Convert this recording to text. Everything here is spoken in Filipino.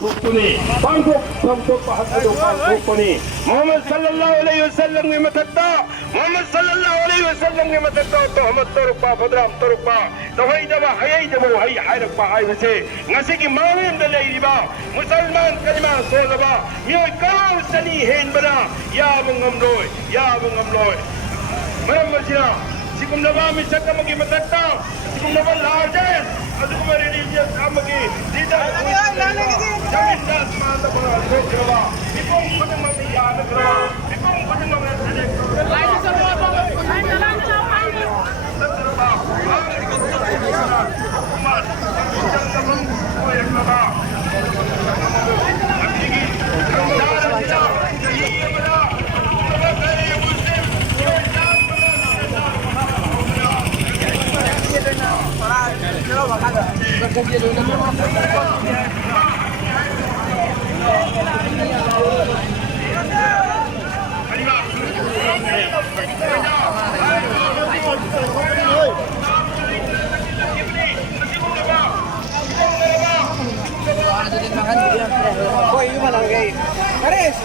Bukuni, panggok pahatudo bukuni. Muhammad sallallahu alaihi wasallam ni matadda. Muhammad sallallahu alaihi wasallam ni matadda. To hamat turpa padram turpa. Tawai dawa hayay dawa hay hayrak pa hay bese. Ngasi ki mawin dalay riba. Musalman kalima sola ba. Yoy kaw sani hen bana. Ya mungamloy, ya mungamloy. Maram masira. Sikum nawa misaka magi matadda. Sikum nawa largest. Adu ko religious amagi. Dida. Jamindas mata para kerja. Ipong pada mati ya kerja. Ipong pada mati kerja. Lain semua apa? Lain dalam capai. Terba. Umat. Jangan kamu koyak kerja. Lagi. Jangan tidak. Jadi mana? Kalau kalian Muslim, jangan Makan. Koi, ini malah gay. Aris.